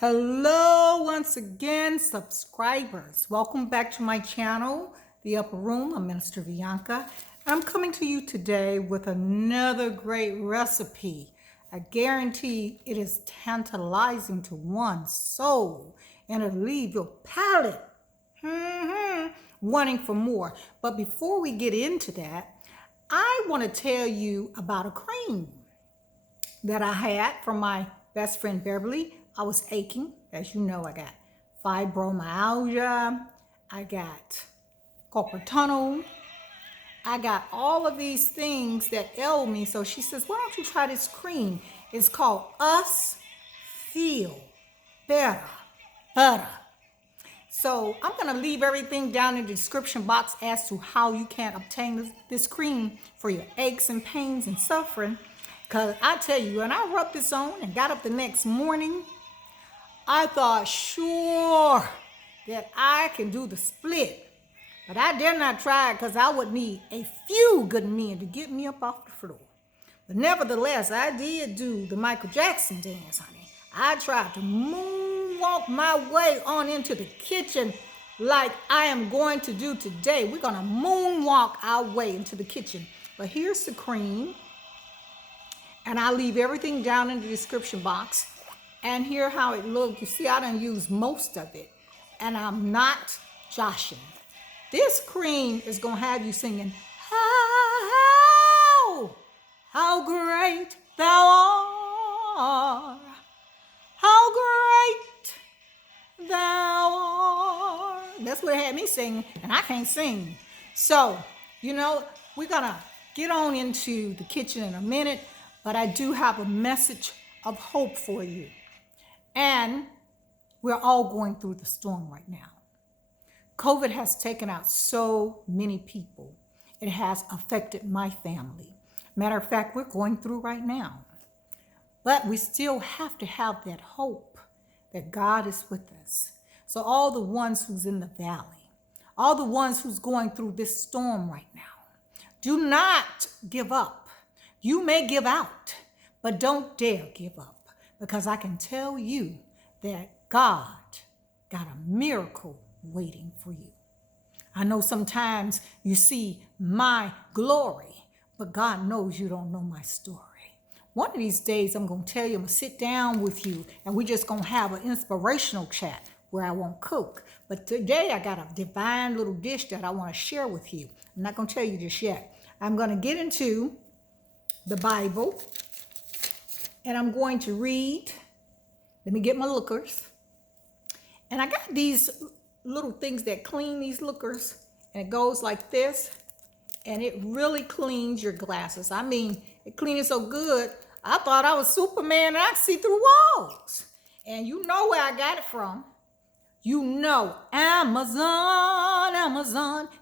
Hello once again, subscribers. Welcome back to my channel, The Upper Room. I'm Minister Bianca. I'm coming to you today with another great recipe. I guarantee it is tantalizing to one's soul and it'll leave your palate wanting for more. But before we get into that, I want to tell you about a cream that I had from my best friend Beverly. I was aching. As you know, I got fibromyalgia. I got carpal tunnel. I got all of these things that ail me. So she says, why don't you try this cream? It's called Us Feel Better. So I'm going to leave everything down in the description box as to how you can obtain this cream for your aches and pains and suffering. Because I tell you, when I rubbed this on and got up the next morning, I thought, sure, that I can do the split. But I dare not try it because I would need a few good men to get me up off the floor. But nevertheless, I did do the Michael Jackson dance, honey. I tried to moonwalk my way on into the kitchen like I am going to do today. We're going to moonwalk our way into the kitchen. But here's the cream. And I'll leave everything down in the description box. And here how it looks. You see, I done used most of it. And I'm not joshing. This cream is going to have you singing, how great thou art. How great thou art. That's what it had me singing. And I can't sing. So, we're going to get on into the kitchen in a minute. But I do have a message of hope for you. And we're all going through the storm right now. COVID has taken out so many people. It has affected my family. Matter of fact, we're going through right now. But we still have to have that hope that God is with us. So all the ones who's in the valley, all the ones who's going through this storm right now, do not give up. You may give out, but don't dare give up, because I can tell you that God got a miracle waiting for you. I know sometimes you see my glory, but God knows you don't know my story. One of these days I'm going to tell you, I'm going to sit down with you and we're just going to have an inspirational chat where I won't cook. But today I got a divine little dish that I want to share with you. I'm not going to tell you just yet. I'm going to get into the Bible, and I'm going to read. Let me get my lookers. And I got these little things that clean these lookers, and it goes like this, and it really cleans your glasses. I mean, it cleans it so good, I thought I was Superman and I could see through walls. And you know where I got it from. You know, Amazon.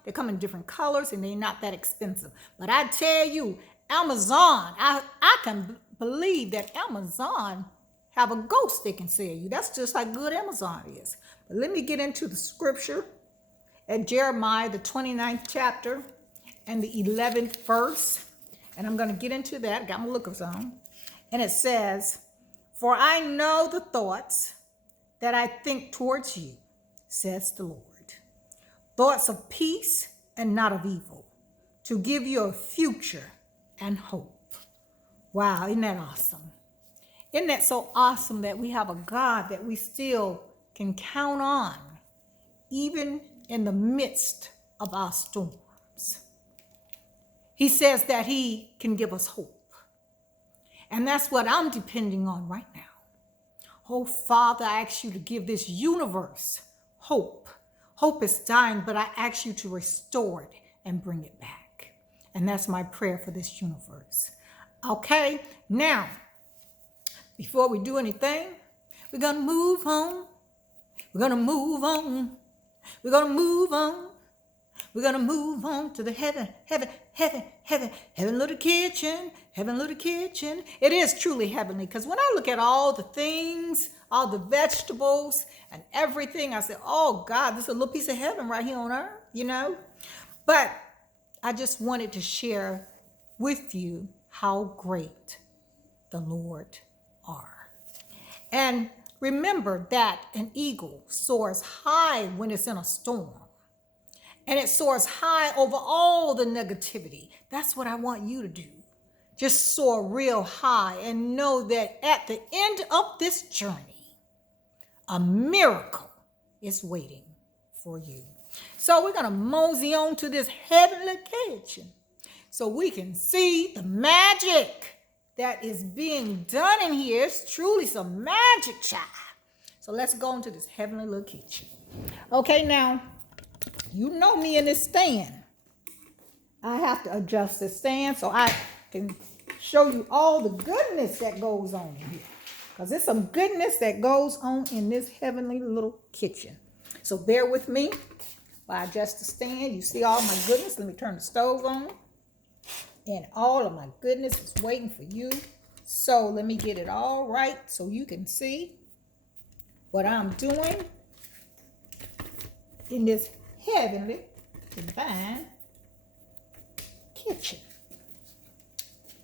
They come in different colors and they're not that expensive. But I tell you, Amazon, I can believe that Amazon have a ghost they can sell you. That's just how good Amazon is. But let me get into the scripture at Jeremiah, the 29th chapter and the 11th verse. And I'm going to get into that. I got my lookers on. And it says, for I know the thoughts that I think towards you, says the Lord. Thoughts of peace and not of evil, to give you a future and hope. Wow, isn't that awesome? Isn't that so awesome that we have a God that we still can count on, even in the midst of our storms? He says that he can give us hope. And that's what I'm depending on right now. Oh, Father, I ask you to give this universe hope. Hope is dying, but I ask you to restore it and bring it back. And that's my prayer for this universe. Okay, now, before we do anything, we're going to move on. We're going to move on. We're going to move on. We're going to move on to the heaven little kitchen, heaven little kitchen. It is truly heavenly, because when I look at all the things, all the vegetables and everything, I say, oh God, this is a little piece of heaven right here on earth, But I just wanted to share with you how great the Lord are. And Remember that an eagle soars high when it's in a storm. And it soars high over all the negativity. That's what I want you to do. Just soar real high and know that at the end of this journey, a miracle is waiting for you. So we're going to mosey on to this heavenly kitchen so we can see the magic that is being done in here. It's truly some magic, child. So let's go into this heavenly little kitchen. Okay, now, you know me in this stand. I have to adjust the stand so I can show you all the goodness that goes on in here. Because there's some goodness that goes on in this heavenly little kitchen. So bear with me while I adjust the stand. You see all my goodness. Let me turn the stove on. And all of my goodness is waiting for you. So let me get it all right so you can see what I'm doing in this heavenly, divine kitchen.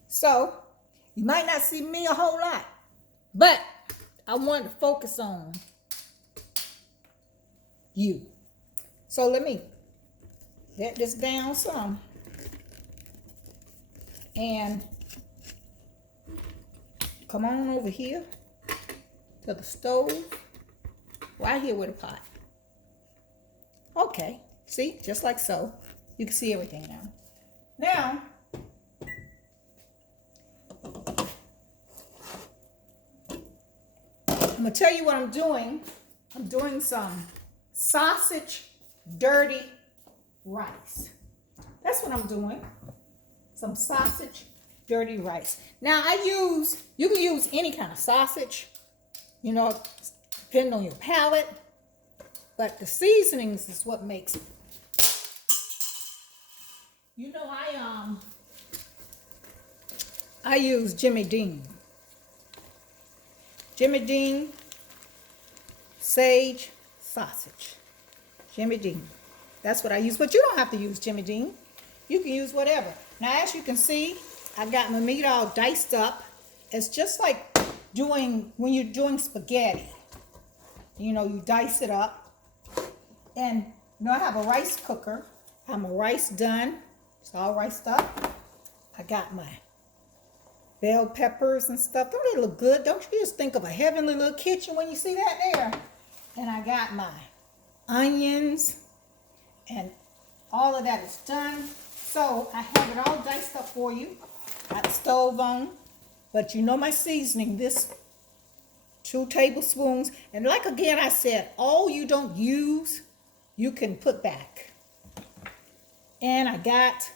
So you might not see me a whole lot, but I want to focus on you. So let me let this down some and come on over here to the stove right here with a pot. Okay, see, just like so. You can see everything now. Now, I'm gonna tell you what I'm doing. I'm doing some sausage dirty rice. That's what I'm doing. Some sausage dirty rice. Now you can use any kind of sausage, you know, depending on your palate, but the seasonings is what makes it. You know, I use Jimmy Dean. Jimmy Dean sage sausage. Jimmy Dean. That's what I use, but you don't have to use Jimmy Dean. You can use whatever. Now, as you can see, I got my meat all diced up. It's just like when you're doing spaghetti. You know, you dice it up. And, you know, I have a rice cooker. I have my rice done. It's all riced up. I got my bell peppers and stuff. Don't they look good? Don't you just think of a heavenly little kitchen when you see that there? And I got my onions and all of that is done. So I have it all diced up for you. Got the stove on. But you know my seasoning, this 2 tablespoons. And like again I said, all you don't use, you can put back. And I got,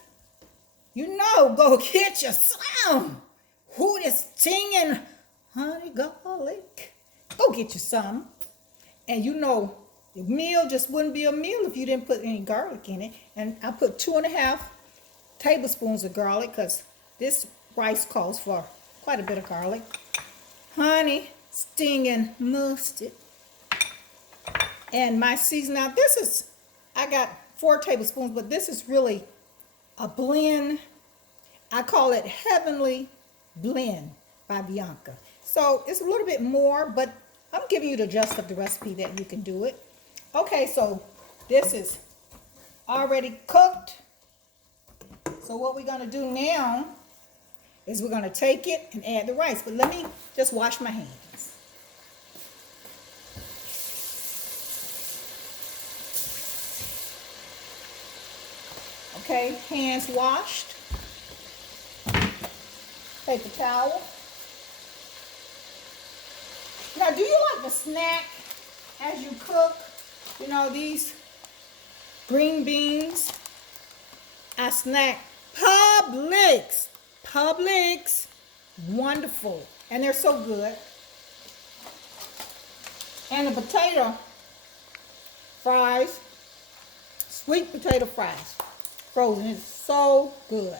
you know, go get you some. Who is singing honey garlic? Go get you some. And you know, the meal just wouldn't be a meal if you didn't put any garlic in it. And I put 2.5 tablespoons of garlic because this rice calls for quite a bit of garlic. Honey, stinging mustard. And my season, now this is, I got 4 tablespoons, but this is really a blend. I call it Heavenly Blend by Bianca. So it's a little bit more, but I'm giving you the gist of the recipe that you can do it. Okay, so this is already cooked. So what we're going to do now is we're going to take it and add the rice. But let me just wash my hands. Okay, hands washed. Paper towel. Now, do you like to snack as you cook? You know, these green beans. I snack Publix. Publix. Wonderful. And they're so good. And the potato fries. Sweet potato fries. Frozen. It's so good.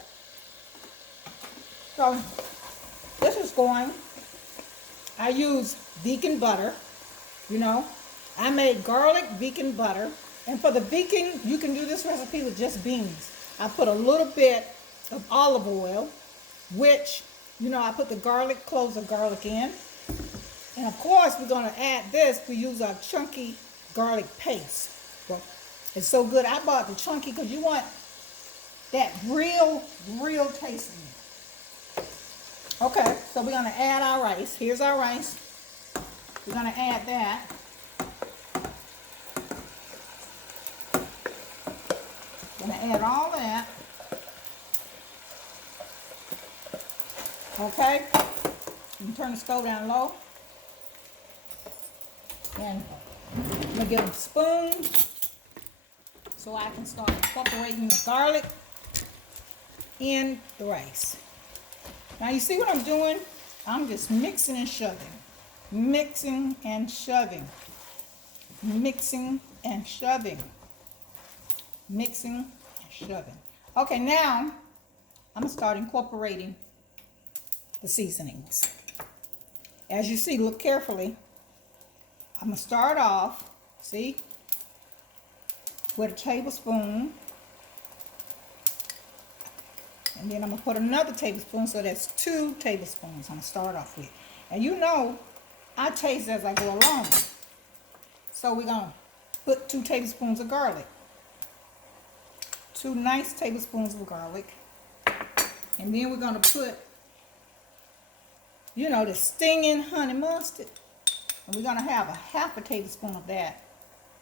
So, this is going. I use vegan butter. You know, I made garlic vegan butter. And for the vegan, you can do this recipe with just beans. I put a little bit of olive oil, which, you know, I put the cloves of garlic in. And of course, we're going to add this. We use our chunky garlic paste. Well, it's so good. I bought the chunky because you want that real taste in it. Okay, so we're going to add our rice. Here's our rice. We're going to add that. Going to add all that. Okay, you can turn the stove down low. And I'm going to get a spoon so I can start incorporating the garlic in the rice. Now you see what I'm doing? I'm just mixing and shoving. Mixing and shoving. Mixing and shoving. Mixing and shoving. Okay, now I'm going to start incorporating the seasonings. As you see, look carefully. I'm going to start off, see, with a tablespoon. And then I'm going to put another tablespoon, so that's 2 tablespoons I'm going to start off with. And you know, I taste as I go along. So we're going to put 2 tablespoons of garlic. 2 nice tablespoons of garlic. And then we're going to put, you know, the stinging honey mustard. And we're going to have a 1/2 tablespoon of that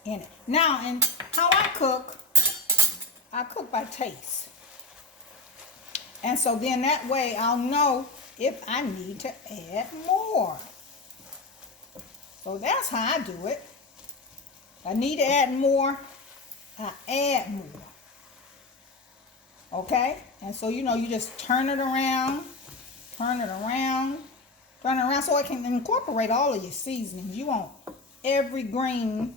in it. Now, and how I cook by taste. And so then that way I'll know if I need to add more. So that's how I do it. If I need to add more, I add more. Okay? And so, you know, you just turn it around, turn it around so it can incorporate all of your seasonings. You want every grain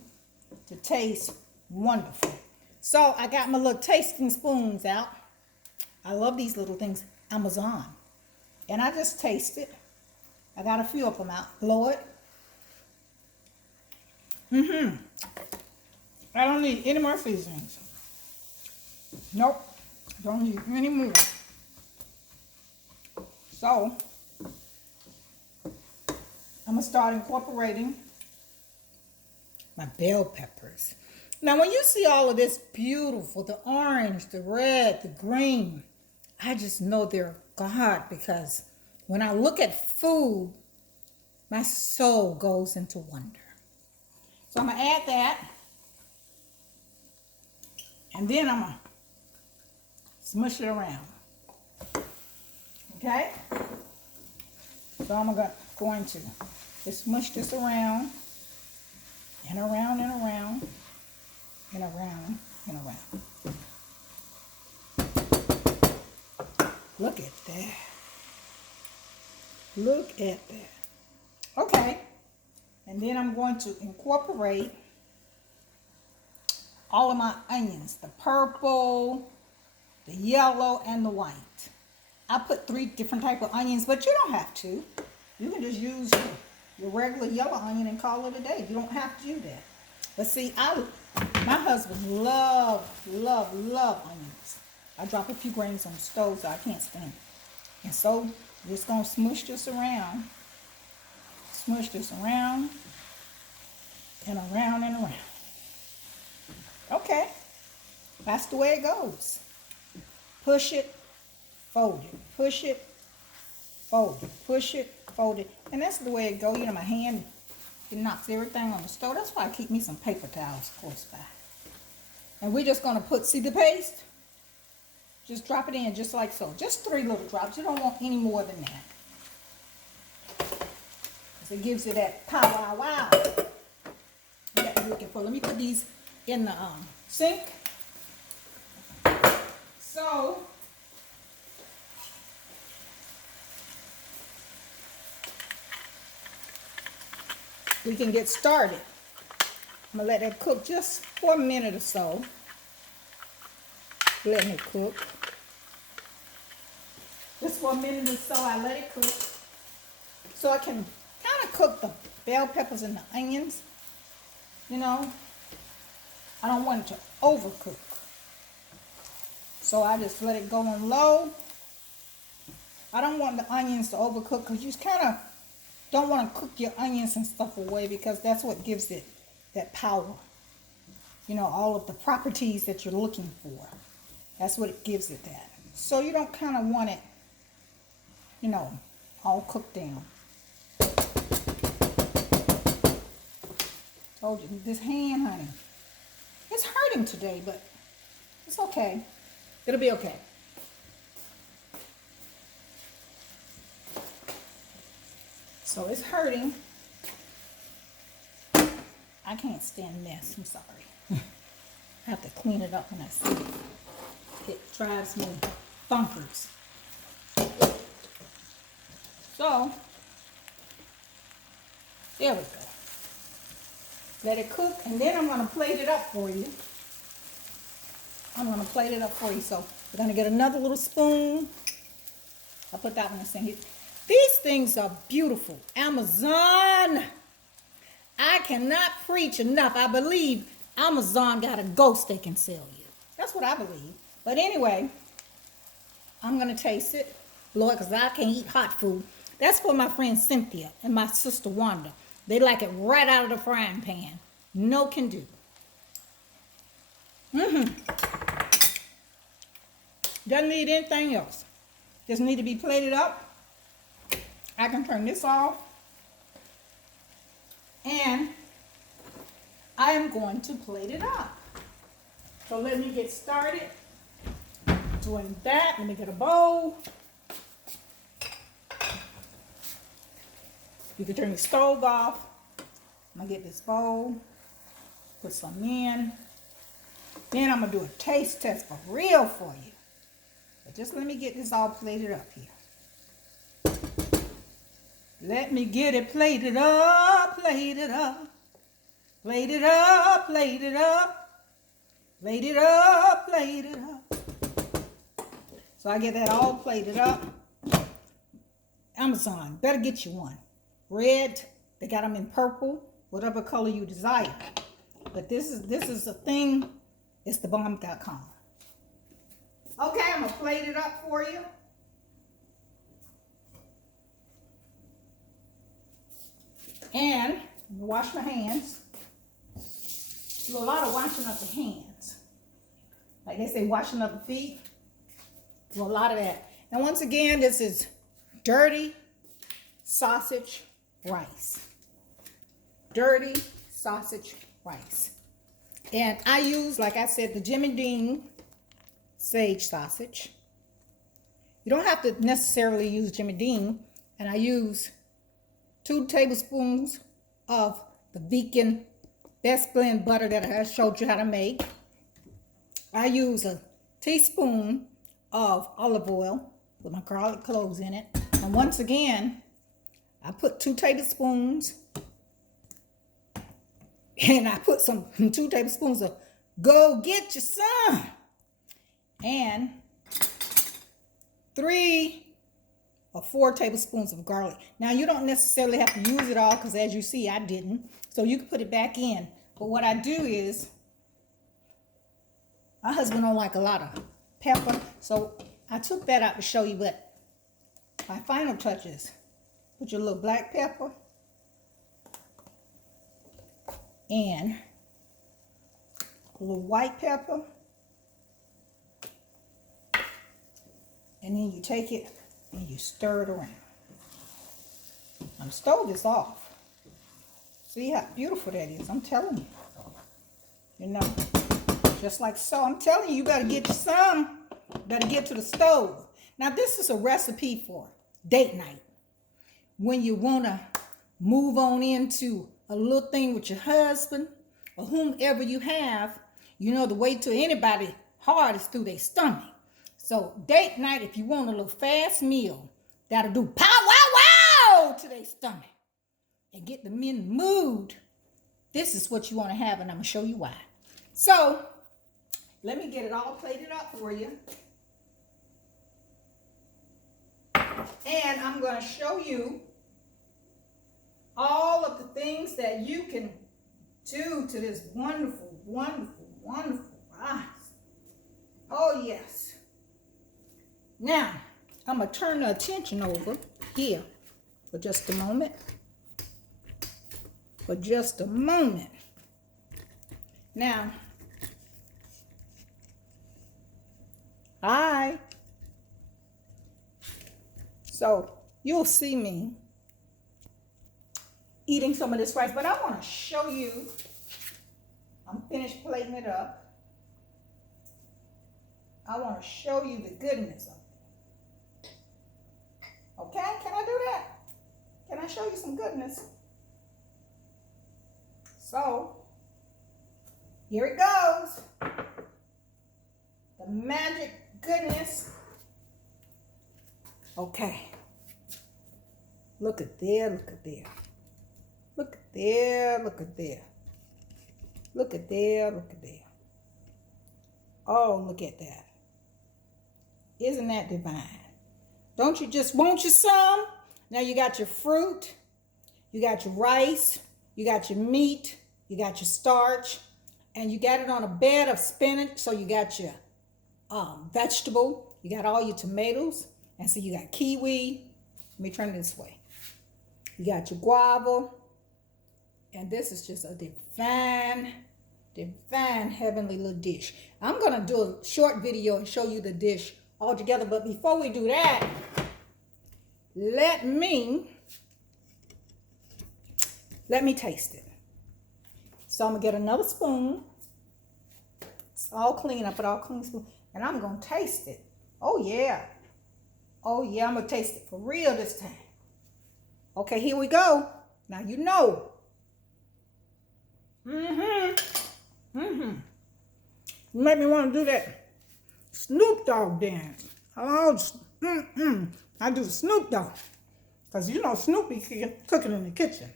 to taste wonderful. So I got my little tasting spoons out. I love these little things, Amazon. And I just taste it. I got a few of them out. Blow it. I don't need any more seasonings. Nope. Don't need any more. So I'm going to start incorporating my bell peppers. Now, when you see all of this beautiful, the orange, the red, the green, I just know they're God, because when I look at food, my soul goes into wonder. So I'm going to add that. And then I'm going to smush it around. Okay? So I'm going to just smush this around and around and around and around and around. Look at that. Look at that. Okay. And then I'm going to incorporate all of my onions, the purple, the yellow, and the white. I put 3 different types of onions, but you don't have to. You can just use your regular yellow onion and call it a day. You don't have to do that. But see, my husband love onions. I drop a few grains on the stove so I can't stand it. And so we're just going to smush this around. Smush this around and around and around. Okay. That's the way it goes. Push it, fold it. Push it, fold it. Push it, fold it. And that's the way it goes. You know, my hand, it knocks everything on the stove. That's why I keep me some paper towels close by. And we're just going to see the paste? Just drop it in just like so. Just 3 little drops. You don't want any more than that. Because it gives it that pow wow that you're looking for. Let me put these in the sink. So we can get started. I'm going to let that cook just for a minute or so. Let it cook. Just for a minute or so, I let it cook. So I can kind of cook the bell peppers and the onions. You know, I don't want it to overcook. So I just let it go on low. I don't want the onions to overcook because you kind of don't want to cook your onions and stuff away because that's what gives it that power. You know, all of the properties that you're looking for. That's what it gives it that. So you don't kind of want it, you know, all cooked down. Told you, this hand, honey. It's hurting today, but it's okay. It'll be okay. So it's hurting. I can't stand mess. I'm sorry. I have to clean it up when I see it. It drives me bonkers. So, there we go. Let it cook, and then I'm going to plate it up for you. So, we're going to get another little spoon. I'll put that one in the sink. These things are beautiful. Amazon. I cannot preach enough. I believe Amazon got a ghost they can sell you. That's what I believe. But anyway, I'm going to taste it. Lord, because I can't eat hot food. That's for my friend Cynthia and my sister Wanda. They like it right out of the frying pan. No can do. Doesn't need anything else. Just need to be plated up. I can turn this off. And I am going to plate it up. So let me get started doing that. Let me get a bowl. You can turn the stove off. I'm going to get this bowl, put some in. Then I'm going to do a taste test for real for you. But just let me get this all plated up here. Let me get it plated up, plated up. Plate it up, plate it up. Plate it up, plate it up. So I get that all plated up. Amazon, better get you one. Red, they got them in purple, whatever color you desire. But this is a thing, it's thebomb.com. Okay, I'm gonna plate it up for you. And wash my hands. Do a lot of washing up the hands. Like they say, washing up the feet. Do a lot of that. And once again, this is dirty sausage rice. Dirty sausage rice. And I use, like I said, the Jimmy Dean sage sausage. You don't have to necessarily use Jimmy Dean. And I use 2 tablespoons of the vegan best blend butter that I showed you how to make. I use a teaspoon of olive oil with my garlic cloves in it. And once again, I put 2 tablespoons and I put 2 tablespoons of go get your some and 3 or 4 tablespoons of garlic. Now you don't necessarily have to use it all because as you see I didn't. So you can put it back in. But what I do is, my husband don't like a lot of pepper. So I took that out to show you, but my final touches, put your little black pepper and a little white pepper. And then you take it and you stir it around. Now the stove is off. See how beautiful that is? I'm telling you. You know, just like so. I'm telling you, you better get you some. You better get to the stove. Now this is a recipe for date night. When you want to move on into a little thing with your husband or whomever you have, you know the way to anybody hard is through their stomach. So date night, if you want a little fast meal, that'll do pow wow wow to their stomach and get them in the mood. This is what you want to have, and I'm going to show you why. So let me get it all plated up for you. And I'm going to show you all of the things that you can do to this wonderful, wonderful, wonderful rice. Oh, yes. Now, I'm going to turn the attention over here for just a moment. for just a moment. Now, hi. So you'll see me eating some of this rice, but I want to show you. I'm finished plating it up. I want to show you the goodness of it. Okay, can I do that? Can I show you some goodness? So, here it goes. The magic goodness. Okay. Look at there, look at there. Look at there, look at there. Look at there, look at there. Oh, look at that. Isn't that divine? Don't you just want you some? Now you got your fruit, you got your rice, you got your meat, you got your starch, and you got it on a bed of spinach. So you got your vegetable, you got all your tomatoes, and so you got kiwi. Let me turn it this way. You got your guava, and this is just a divine heavenly little dish. I'm gonna do a short video and show you the dish all together, but before we do that, let me taste it. So I'm gonna get another spoon. It's all clean. I put all clean spoon, and I'm gonna taste it. Oh yeah, I'm gonna taste it for real this time. Okay, here we go. Now you know. You make me want to do that Snoop Dogg dance. Oh, I do the Snoop Dogg. Because you know Snoopy cooking in the kitchen.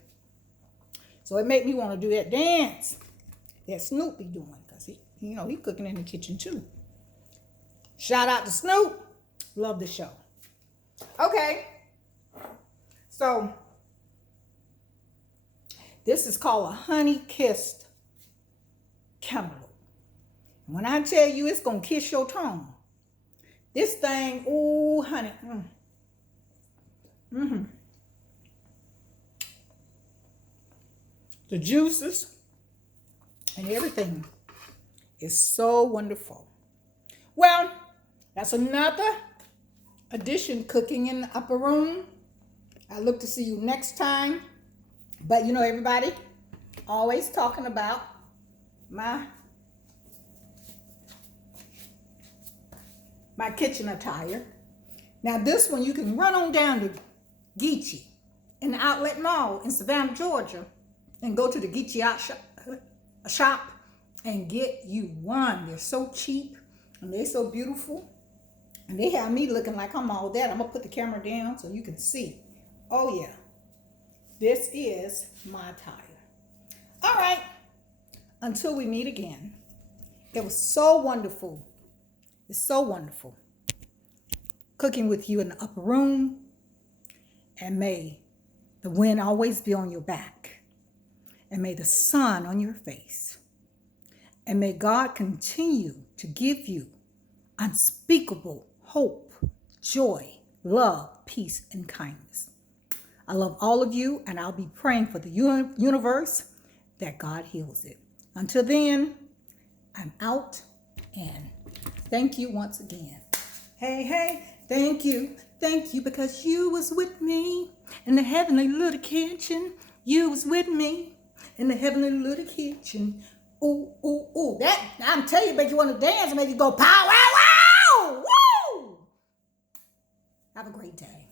So it made me want to do that dance that Snoopy doing. Because he cooking in the kitchen too. Shout out to Snoop. Love the show. Okay. So this is called a honey-kissed cantaloupe. When I tell you it's going to kiss your tongue, this thing, ooh, honey. The juices and everything is so wonderful. Well, that's another edition cooking in the upper room. I look to see you next time. But everybody always talking about my kitchen attire. Now this one, you can run on down to Geechee in the Outlet Mall in Savannah, Georgia, and go to the Geechee shop and get you one. They're so cheap and they're so beautiful. And they have me looking like I'm all that. I'm going to put the camera down so you can see. Oh yeah, this is my attire. All right, until we meet again. It was so wonderful. It's so wonderful cooking with you in the upper room. And may the wind always be on your back. And may the sun on your face. And may God continue to give you unspeakable hope, joy, love, peace, and kindness. I love all of you, and I'll be praying for the universe that God heals it. Until then, I'm out, and thank you once again. Hey, thank you, because you was with me in the heavenly little kitchen. You was with me in the heavenly little kitchen. Ooh, that, I'm telling you, make you want to dance and make you go pow, wow, wow, woo! Have a great day.